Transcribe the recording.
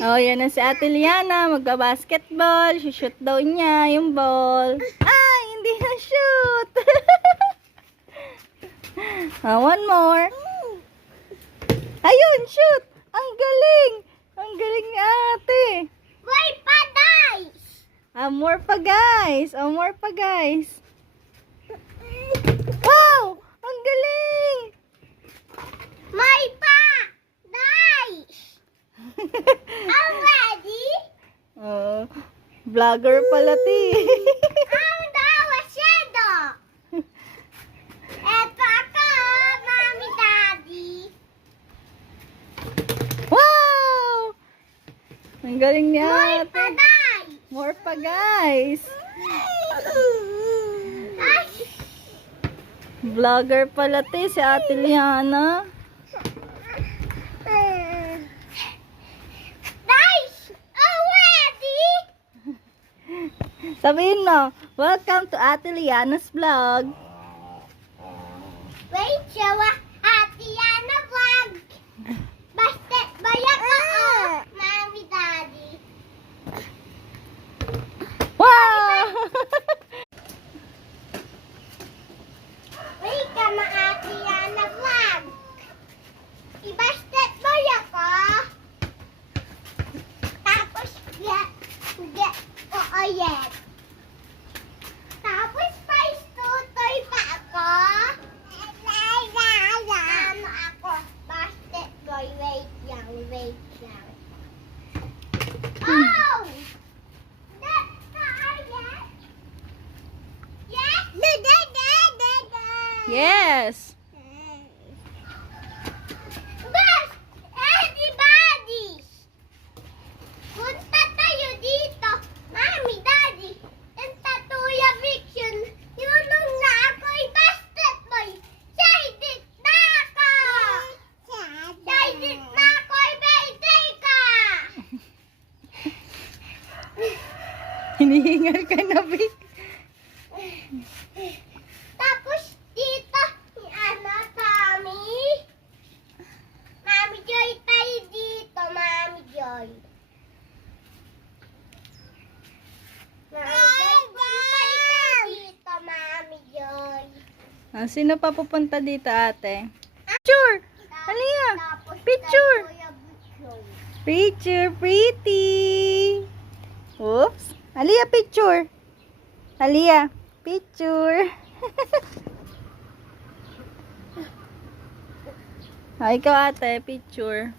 Oh, yan na si Ate Liana. Magbabasketball. Shoot daw niya yung ball. Ay, hindi na shoot. One more. Ayun, shoot. Ang galing. Ang galing ni Ate. May pa, guys! More pa, guys. More pa, guys. Wow! Ang galing. May pa, guys! I'm ready. Vlogger pala, ti. I'm the shadow. Eto ako, Mommy Daddy. Wow! Ang galing ni May pa, Ate. guys! More pa, guys. Ay! Vlogger pala, ti, si Ate Liana. Guys! I'm ready. Sabihin mo, welcome to Ate Liana's vlog. Wait, Shawa. Ate Yana vlog. Basta, bayak ako, Mommy Daddy. Wow! Wait ka ma, Ate Yana vlog. I-basket bayak ko. Tapos, oo, yes. Tapos, tutoy pa ako. Ano ako? Basket boy, wait lang, wait lang. Oh! That's yes? Yes? Yes. Bas! Everybody! Punta tayo dito. Mommy, Daddy. And Tatuya Fiction. Yunong na ako'y basketball. Shaded na ako! Shaded na ako'y birthday ka! Hinihingal ka na, Vic. Tapos dito, si Tommy. Mami Joy tayo dito, Mami Joy. Mami Joy, punta tayo dito, Mami Joy. Sino pa pupunta dito, ate? Picture! Halika! Tapos Picture! tayo, Kuya Butchong. Picture, pretty! Oops! Halika, picture! Halika, picture! Ikaw, ate, picture.